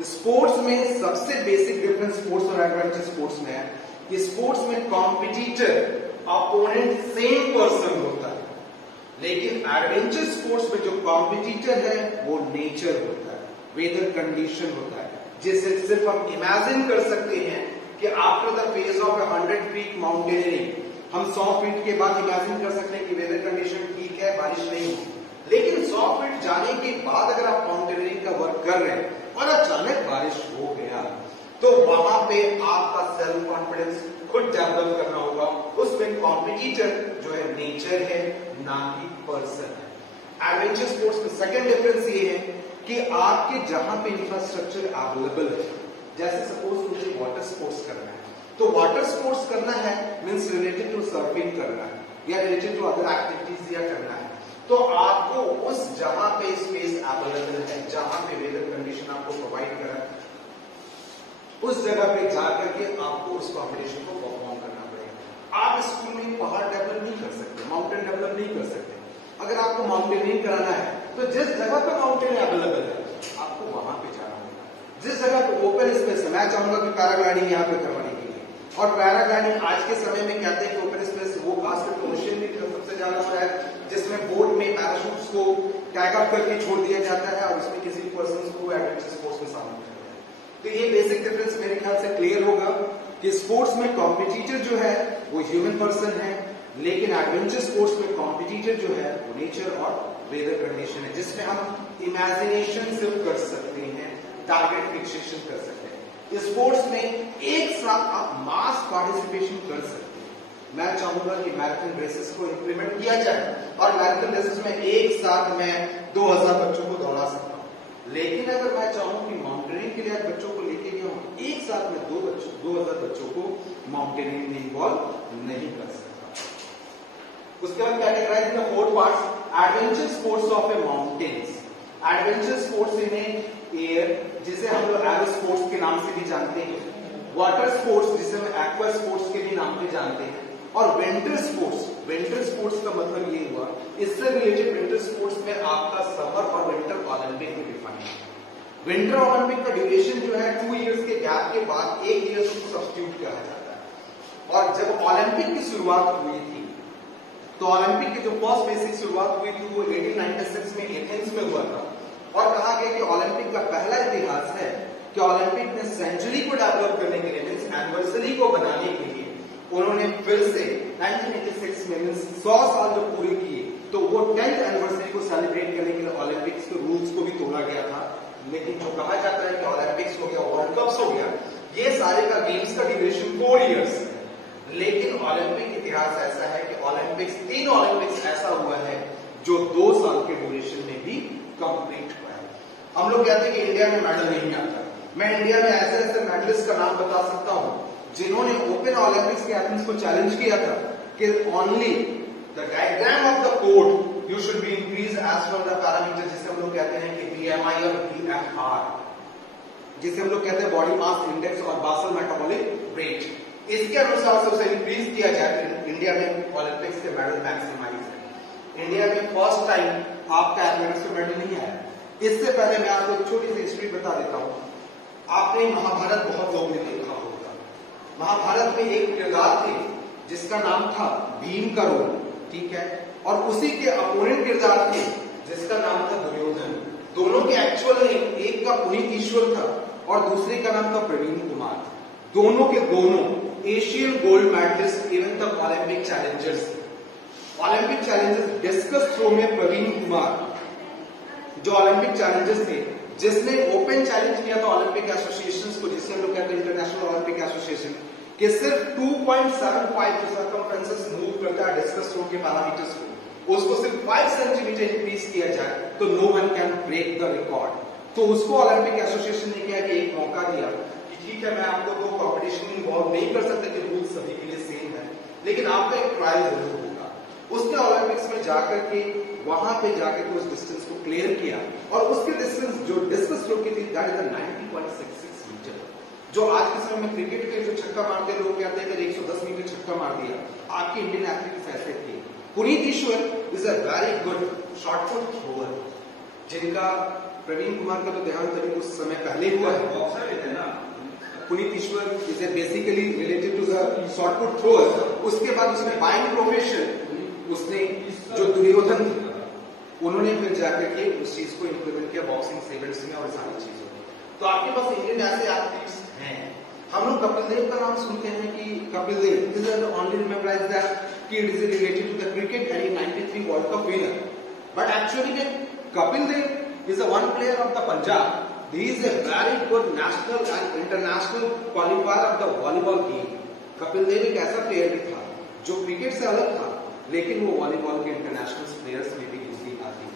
स्पोर्ट्स में सबसे बेसिक डिफरेंस स्पोर्ट्स और एडवेंचर स्पोर्ट्स में है कि स्पोर्ट्स में कॉम्पिटिटर अपोनेंट सेम पर्सन होता है, लेकिन एडवेंचर स्पोर्ट्स में जो कॉम्पिटिटर है वो नेचर होता है, वेदर कंडीशन होता है, जिसे सिर्फ हम इमेजिन कर सकते हैं कि after the phase of 100 feet mountaineering हम 100 फीट के बाद इमेजिन कर सकते हैं कि वेदर कंडीशन ठीक है, बारिश नहीं होगी। लेकिन 100 फीट जाने के बाद अगर आप माउंटेनियरिंग का वर्क कर रहे हैं और अचानक बारिश हो गया तो वहां पे आपका सेल्फ कॉन्फिडेंस खुद डेवलप करना होगा। उसमें कॉम्पिटिटर जो है नेचर है, ना कि पर्सन है। एडवेंचर स्पोर्ट्स में सेकंड डिफरेंस ये है कि आपके जहां पे इंफ्रास्ट्रक्चर अवेलेबल है, जैसे सपोज मुझे वाटर स्पोर्ट्स करना है, तो वाटर स्पोर्ट्स करना है मींस रिलेटेड टू सर्फिंग करना है या रिलेटेड टू अदर एक्टिविटीज या करना है, तो आपको उस जहां पे स्पेस अवेलेबल है, जहां पे वेदर कंडीशन आपको प्रोवाइड करा उस जगह पे जाकर के आपको उस कॉम्पिटिशन को परफॉर्म करना पड़ेगा। आप स्कूल में पहाड़ डेवलप नहीं कर सकते, माउंटेन डेवलप नहीं कर सकते। अगर आपको माउंटेनियरिंग कराना है तो जिस जगह पे माउंटेन अवेलेबल है आपको वहां पे जाना होगा। जिस जगह पे ओपन स्पेस है, मैं चाहूंगा कि पैराग्लाइडिंग यहाँ पे करवाने के लिए, और पैराग्लाइडिंग आज के समय में कहते हैं कि ओपन स्पेस वो खास करके ओशियन में सबसे ज्यादा होता है, जिसमें बोट में पैराशूट्स को टैग अप करके छोड़ दिया जाता है और उसमें किसी पर्सन को एडवेंचर स्पोर्ट्स में शामिल किया जाता है। तो ये बेसिक डिफरेंस मेरे ख्याल से क्लियर होगा कि स्पोर्ट्स में कॉम्पिटिटर जो है वो ह्यूमन पर्सन है, लेकिन एडवेंचर स्पोर्ट्स में कॉम्पिटिटर जो है वो नेचर और वेदर कंडीशन है, जिसमें हम इमेजिनेशन सिर्फ कर सकते हैं, टारगेट फिक्सेशन कर सकते हैं। स्पोर्ट्स में एक साथ आप मास पार्टिसिपेशन कर सकते हैं। मैं चाहूंगा कि मैराथन रेसेस को इंप्लीमेंट किया जाए और मैराथन रेसेस में एक साथ मैं 2000 बच्चों को दौड़ा सकता हूं। लेकिन अगर मैं चाहूं कि माउंटेनियरिंग के लिए बच्चों को लेके गया हूं, एक साथ में 2000 बच्चों को माउंटेनियरिंग में इन्वॉल्व नहीं कर सकता। उसके बाद categorise in 4 parts. Adventure sports of a mountains, adventure sports in air जिसे हम लोग एरो स्पोर्ट्स के नाम से भी जानते हैं, वाटर स्पोर्ट्स जिसे हम एक्वा स्पोर्ट्स के भी नाम से जानते हैं, और विंटर स्पोर्ट्स। विंटर स्पोर्ट्स का मतलब ये हुआ, इससे रिलेटेड विंटर स्पोर्ट्स में आपका समर और विंटर ओलंपिक को डिफाइन है। विंटर ओलंपिक का ड्यूरेशन जो है 2 इयर्स के गैप के बाद 1 ईयर उसको सब्स्टिट्यूट कहा जाता है। और जब ओलंपिक की शुरुआत हुई थी तो ओलंपिक की जो फर्स्ट बेसिक शुरुआत हुई थी वो 1896 में एथेंस में हुआ था, और कहा गया कि ओलंपिक का पहला इतिहास है कि ओलंपिक ने सेंचुरी को डेवलप करने के लिए, मींस एनिवर्सरी को बनाने के लिए उन्होंने फिर से 1986 में मींस 100 साल जो पूरे किए तो वो 10th एनिवर्सरी को सेलिब्रेट करने के लिए ओलंपिक्स के रूल्स को भी तोड़ा गया था। लेकिन जो कहा जाता है कि ओलंपिक्स हो गया, वर्ल्ड कप्स हो गया, ये सारे का गेम्स का ड्यूरेशन 4 इयर्स है। लेकिन ओलंपिक इतिहास ऐसा है कि ओलंपिक्स 3 ओलंपिक्स ऐसा हुआ है जो 2 साल के ड्यूरेशन में भी कंप्लीट हुआ है। हम लोग कहते हैं कि इंडिया में मेडल नहीं आता। मैं इंडिया में ऐसे ऐसे मेडलिस्ट का नाम बता सकता हूं जिन्होंने ओपन ओलंपिक्स के एथलीट्स को चैलेंज किया था कि only the diagram of the code you should be increase as per the parameter, जिसे हम लोग कहते हैं कि बीएमआई और बीएमआर, जिसे हम लोग कहते हैं बॉडी मास इंडेक्स और बासल मेटाबॉलिक रेट, इसके अनुसार से उसे इंक्रीज किया जाए। इंडिया में ओलंपिक्स के मेडल मैक्सिमाइज है। इंडिया में फर्स्ट टाइम आपका एथलेटिक्स में मेडल नहीं आया। इससे पहले मैं आपको एक छोटी सी हिस्ट्री बता देता हूं। आपने महाभारत बहुत लोगों ने देखा होगा। महाभारत में एक किरदार थे जिसका नाम था भीम का रोल, ठीक है, और उसी के अपोनेंट किरदार थे जिसका नाम था दुर्योधन। दोनों के एक्चुअल नेम, एक का पुनीत ईश्वर था और दूसरे का नाम था प्रवीण कुमार। दोनों के दोनों एशियन गोल्ड मेडलिस्ट इवन तक Olympic challengers. Olympic challengers discus throw में प्रवीण कुमार जो ओलंपिक चैलेंजर्स थे, जिसने ओपन चैलेंज किया था ओलंपिक एसोसिएशंस को, जिसे हम लोग कहते हैं इंटरनेशनल ओलंपिक एसोसिएशन, कि सिर्फ 2.75 जो सर्कमफ्रेंसेस मूव करता है डिस्कस थ्रो के पैरामीटर्स को, उसको सिर्फ 5 सेंटीमीटर इंक्रीज किया जाए तो no one can break the record. तो उसको ओलंपिक एसोसिएशन ने क्या कि एक मौका दिया कि ठीक है, मैं आपको 2 कॉम्पिटिशन में इन्वॉल्व नहीं कर सकते कि रूल सभी के लिए सेम है, लेकिन आपका एक ट्रायल जरूर होगा। उसने ओलंपिक्स में जाकर के वहां पे जाकर के उस डिस्टेंस को क्लियर किया, और उसके डिस्टेंस जो डिस्कस थ्रो की थी दैट इज 90.66 मीटर, जो आज के समय में क्रिकेट के जो छक्का मारते लोग कहते हैं कि 110 मीटर छक्का मार दिया। आपके इंडियन एथलीट्स ऐसे थे। Puneet Ishwar is a very good shot put thrower, जिनका प्रवीण कुमार का तो देहांत अभी कुछ समय पहले हुआ है। Puneet Ishwar is basically related to the shot put thrower. उसके बाद उसने बाइंग प्रोफेशन, उसने जो दुर्योधन थे उन्होंने फिर जाकर के उस चीज को इंप्लीमेंट किया बॉक्सिंग इवेंट्स में और सारी चीजों में। तो आपके पास इंडियन ऐसे एथलीट्स हैं। हम लोग कपिल देव का नाम सुनते हैं कि Kapil Dev is only remembered that कि it is related to the cricket and 93 world cup winner, but actually Kapil Dev is one player of the Punjab. He is a very good national and international qualifier of the volleyball game. Kapil Dev एक ऐसा player भी था जो cricket से अलग था, लेकिन वो वॉलीबॉल के इंटरनेशनल प्लेयर्स में भी यूजली आती है।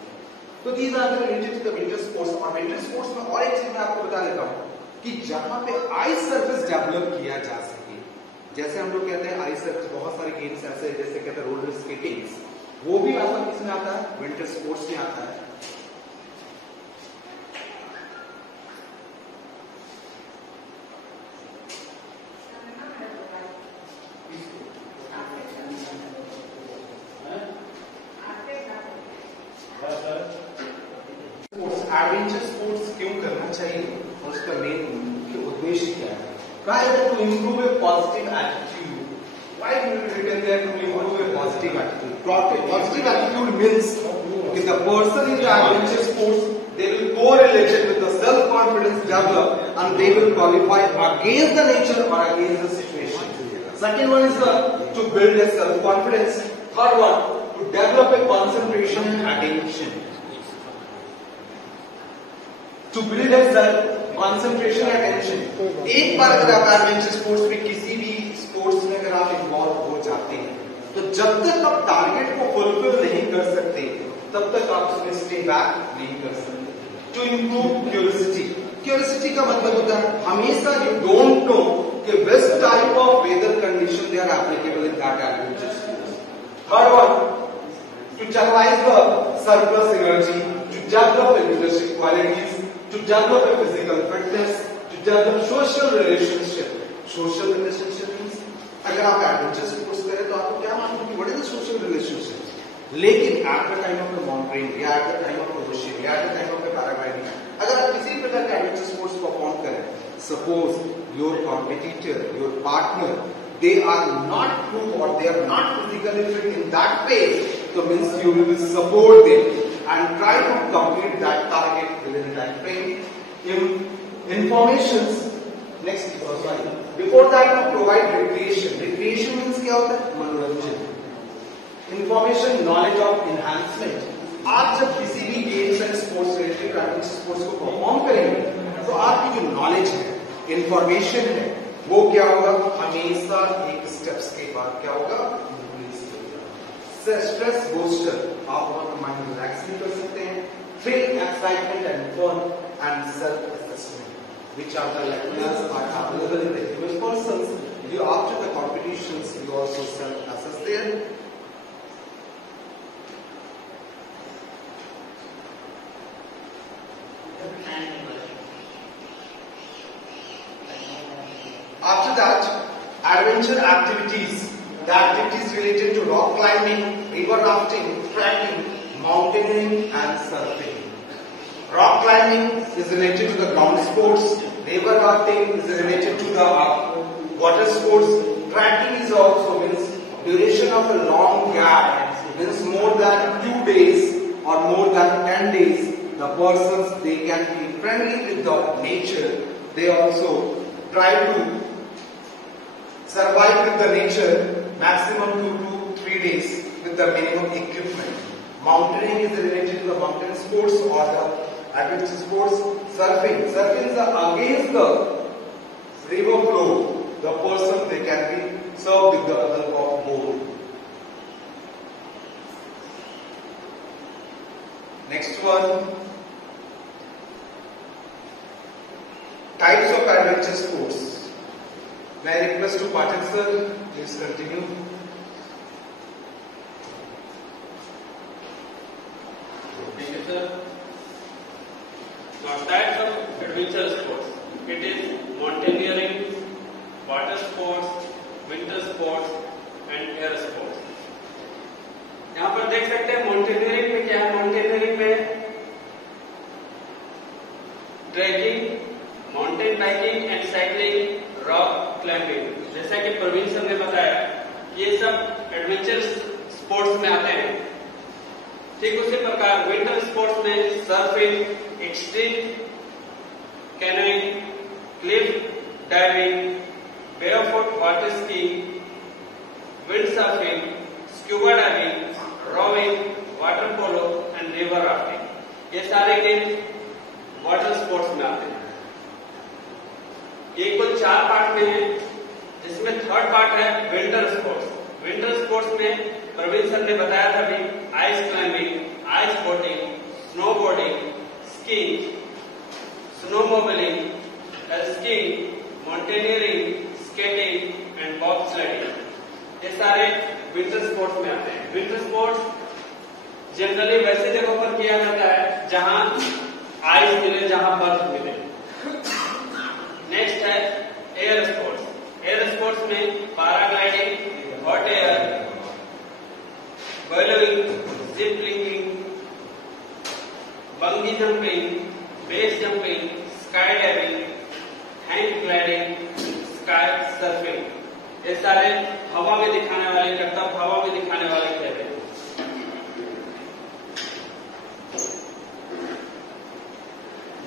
तो these are related to the winter sports। और विंटर स्पोर्ट्स में और एक चीज मैं आपको बता देता हूँ कि जहां पे आइस सर्फेस डेवलप किया जा सके, जैसे हम लोग कहते हैं आइस सर्फेस, बहुत सारे गेम्स ऐसे जैसे कहते हैं रोलर स्केटिंग, वो भी आता किसमें आता है? विंटर स्पोर्ट्स में आता है। एडवेंचर स्पोर्ट्स क्यों करना चाहिए और उसका मेन मुख्य उद्देश्य क्या है? Rather to improve a positive attitude. Why do you written there to improve a positive attitude? Positive attitude means if the person in the adventure sports, they will correlate with the self-confidence develop and they will qualify against the nature or against the situation. Second one is to build a self-confidence. Third one, to develop a concentration and attention. To build a self-concentration and attention. एक बार अगर आप adventure sports में किसी भी sports में अगर आप involve हो जाते हैं तो जब तक आप टारगेट को फुलफिल नहीं कर सकते तब तक आप उसमें स्टे बैक नहीं कर सकते. To improve curiosity. क्यूरियोसिटी का मतलब होता है हमेशा यू डोंट नो कि which type of weather condition they are applicable in that adventure sports. Third one, to channelise the surplus energy, to develop leadership qualities, to develop a physical fitness, to develop social relationship. Social relationship means अगर आप adventure sports करें तो आपको क्या मालूम कि what is the social relationship. लेकिन at the time of the mountaining या at the time of the ocean या at the time of the paragliding, अगर आप किसी प्रकार का एडवेंचर स्पोर्ट्स परफॉर्म करें, suppose your competitor, your partner, they are not good or they are not physically fit in that phase, so means you will support them and try to complete that target within that frame. Informations. Next, sorry. Before that, you provide recreation. Recreation means क्या होता है? मनोरंजन. Information, knowledge of enhancement. आप जब किसी भी games and sports related sports को perform करेंगे तो आपकी जो नॉलेज है, इंफॉर्मेशन है, वो क्या होगा? हमेशा एक स्टेप्स के बाद क्या होगा? Stress booster. आप अपना माइंड रिलैक्स भी कर सकते हैं. Thrill, excitement and fun and self assessment, which are the lectures are available in the individual persons. You after the competitions, you also self-assess there. After that, adventure activities. The activities related to rock climbing, river rafting, trekking, mountaineering and surfing. Rock climbing is related to the ground sports. River rafting is related to the water sports. Trekking is also means duration of a long gap, means more than 2 days or more than 10 days. The persons, they can be friendly with the nature. They also try to survive with the nature maximum 2 to 3 days with the minimum equipment. Mountaineering is related to the mountain sports or the adventure sports. Surfing is against the river flow. The person, they can be served with the help of boat. Next one, types of adventure sports. May I request to Patel sir, please continue. Thank you, sir. Now, types of adventure sports. It is mountaineering, water sports, winter sports, and air sports. यहाँ पर देख सकते हैं mountaineering में क्या है. Mountaineering में trekking, mountain biking and cycling, rock climbing, जैसा कि प्रवीण सर ने बताया, ये सब एडवेंचर स्पोर्ट्स में आते हैं. ठीक उसी प्रकार विंटर स्पोर्ट्स में surfing, extreme canoeing, cliff diving, barefoot water skiing, wind surfing, scuba diving, rowing, water polo and river rafting, ये सारे गेम वाटर स्पोर्ट्स में आते हैं. ये कुल 4 पार्ट में है, जिसमें थर्ड पार्ट है विंटर स्पोर्ट्स. विंटर स्पोर्ट्स में प्रवीण सर ने बताया था भी ice climbing, ice boating, snow boarding, skiing, snowmobiling, skiing, mountaineering, skating and bob sliding, ये सारे विंटर स्पोर्ट्स में आते हैं. विंटर स्पोर्ट्स जनरली वैसे जगहों पर किया जाता है जहां आइस मिले, जहां बर्फ मिले. नेक्स्ट है एयर स्पोर्ट्स. एयर स्पोर्ट्स में paragliding, hot air, ballooning, zip lining, bungee jumping, base jumping, sky diving, hang gliding, sky surfing. ये सारे हवा में दिखाने वाले करतब हवा में दिखाने वाले खेल हैं।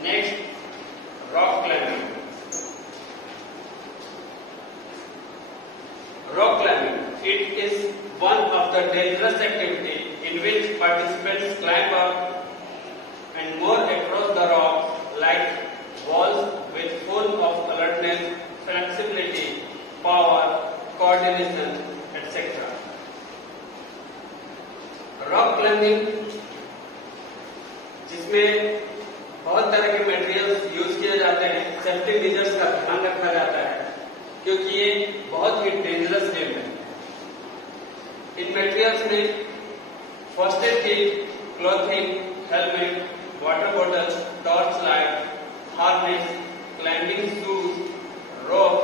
Next, rock climbing. Rock climbing, it is one of the dangerous activity in which participants climb up and more across the rocks like walls with full of alertness, flexibility, power, coordination, etc. Rock climbing, जिसमें बहुत तरह के materials use किए जाते हैं, safety measures का ध्यान रखा जाता है क्योंकि ये बहुत ही डेंजरस गेम है। इन मटेरियल्स में first aid kit, clothing, helmet, water bottle, torch light, harness, climbing shoes, rope,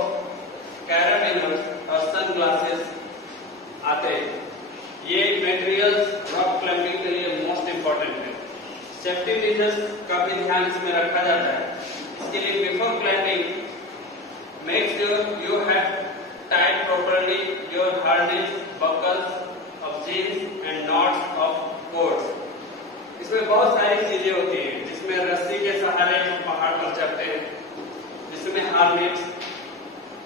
carabiners और सनग्लासेस आते हैं। ये मटेरियल्स रॉक क्लाइंबिंग के लिए मोस्ट इंपॉर्टेंट है। सेफ्टी मेजर्स का भी ध्यान इसमें रखा जाता है। इसके लिए before climbing make sure you have tied properly your harness, buckles of jeans and knots of cords. इसमें बहुत सारी चीजें होती हैं जिसमें रस्सी के सहारे हम पहाड़ पर चढ़ते हैं, जिसमें हार्नेस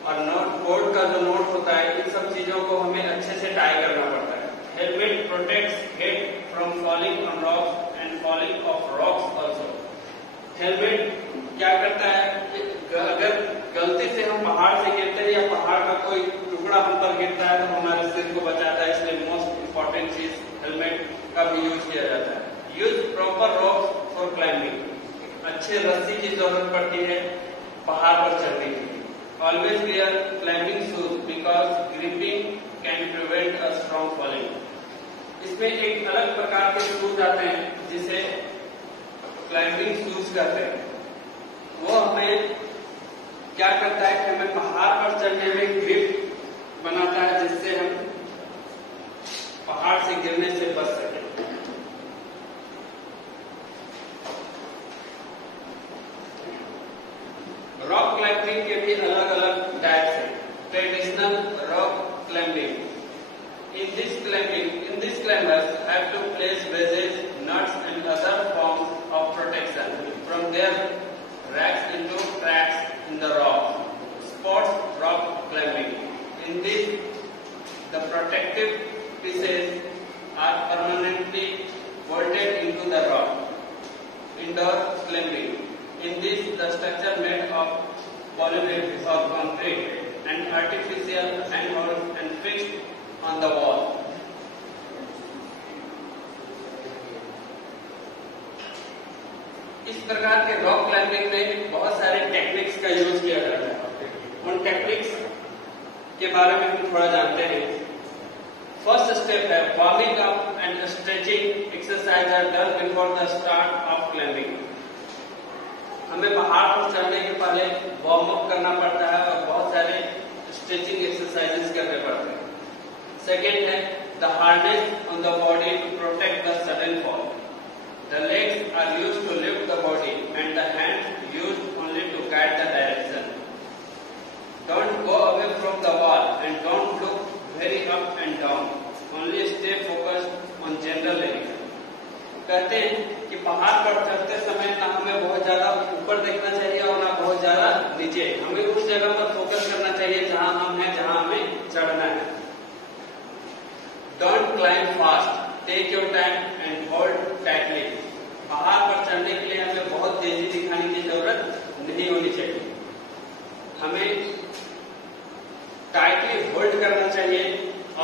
और नॉट कोर्ड का जो नोट होता है, इन सब चीजों को हमें अच्छे से टाई करना पड़ता है। Helmet protects head from falling on rocks and falling of rocks also. Helmet क्या करता है कि अगर गलती से हम पहाड़ से गिरते हैं या पहाड़ का कोई टुकड़ा हम पर गिरता है तो हमारे सिर को बचाता है। इसलिए मोस्ट इंपॉर्टेंट चीज हेलमेट का भी यूज किया जाता है। Use proper ropes for climbing, अच्छे रस्सी की जरूरत पड़ती है पहाड़ पर चढ़ने के लिए। Always wear climbing shoes because gripping can prevent us from falling. इसमें एक अलग प्रकार के शूज आते हैं जिसे क्लाइंबिंग शूज कहते हैं। वो हमें क्या करता है कि हमें पहाड़ पर चढ़ने में ग्रिप बनाता है, जिससे हम पहाड़ से गिरने से बच सके। रॉक क्लाइंबिंग के भी अलग अलग टाइप्स हैं। Traditional rock climbing, in this climbers have to place wedges, nuts and other forms of protection from their racks into tracks in the rock. Sports rock climbing. In this, the protective pieces are permanently bolted into the rock. Indoor climbing. In this, the structure made of polymer or concrete and artificial handholds and fixed on the wall. इस प्रकार के rock climbing में बहुत सारे techniques का use किया जाता है। उन टेक्निक्स के बारे में हम थोड़ा जानते हैं। फर्स्ट स्टेप है warming up and stretching exercise are done before the start of climbing. हमें पहाड़ पर चढ़ने के पहले वार्म अप करना पड़ता है और बहुत सारे स्ट्रेचिंग एक्सरसाइजेस करने पड़ते हैं। सेकेंड है the harness on the body to protect the sudden fall. The legs are used to lift the body and the hands used only to guide the direction. Don't go away from the wall and don't look very up and down. Only stay focused on general direction. कहते हैं कि पहाड़ पर चढ़ते समय ना हमें बहुत ज्यादा ऊपर देखना चाहिए और ना बहुत ज्यादा नीचे। हमें उस जगह पर फोकस करना चाहिए जहां हम हैं, जहां हमें चढ़ना है। Don't climb fast. Take your time and hold tightly. पहाड़ पर चढ़ने के लिए हमें बहुत तेजी दिखाने की जरूरत नहीं होनी चाहिए। हमें टाइटली होल्ड करना चाहिए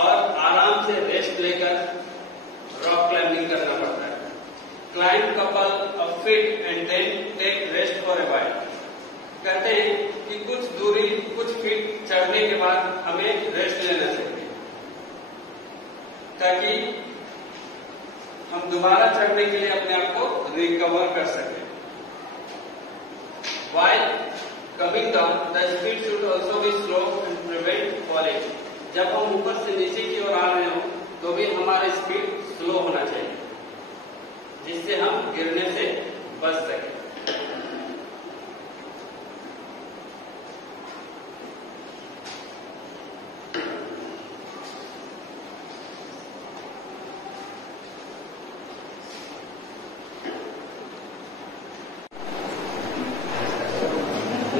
और आराम से रेस्ट लेकर रॉक क्लाइंबिंग करना पड़ता है। Climb couple of feet and then take rest for a while. कहते हैं कि कुछ दूरी, कुछ फीट चढ़ने के बाद हमें रेस्ट लेना चाहिए ताकि हम दोबारा चढ़ने के लिए अपने आप को रिकवर कर सकें। While coming down, the speed should also be slow and prevent falling. जब हम ऊपर से नीचे की ओर आ रहे हो तो भी हमारा स्पीड स्लो होना चाहिए जिससे हम गिरने से बच सके।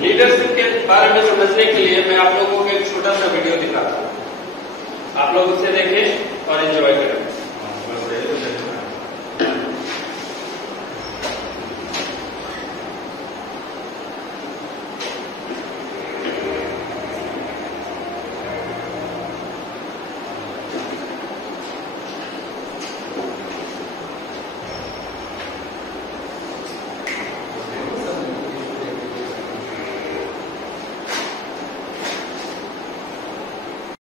लीडरशिप के बारे में समझने के लिए मैं आप लोगों को एक छोटा सा वीडियो दिखाता हूँ, आप लोग उसे देखें और एंजॉय करें।